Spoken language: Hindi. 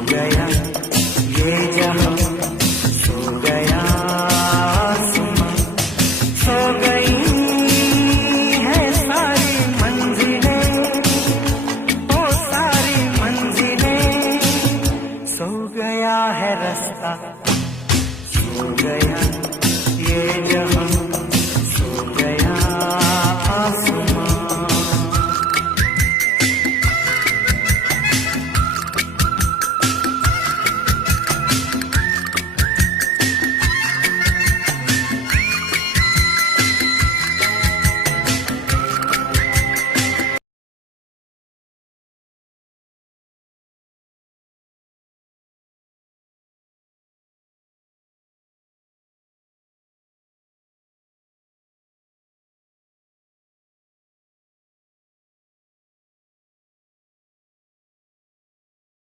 गया ये जहां, सो गया आसमां, सो गई है सारी मंजिलें, ओ सारी मंजिलें, सो गया है रास्ता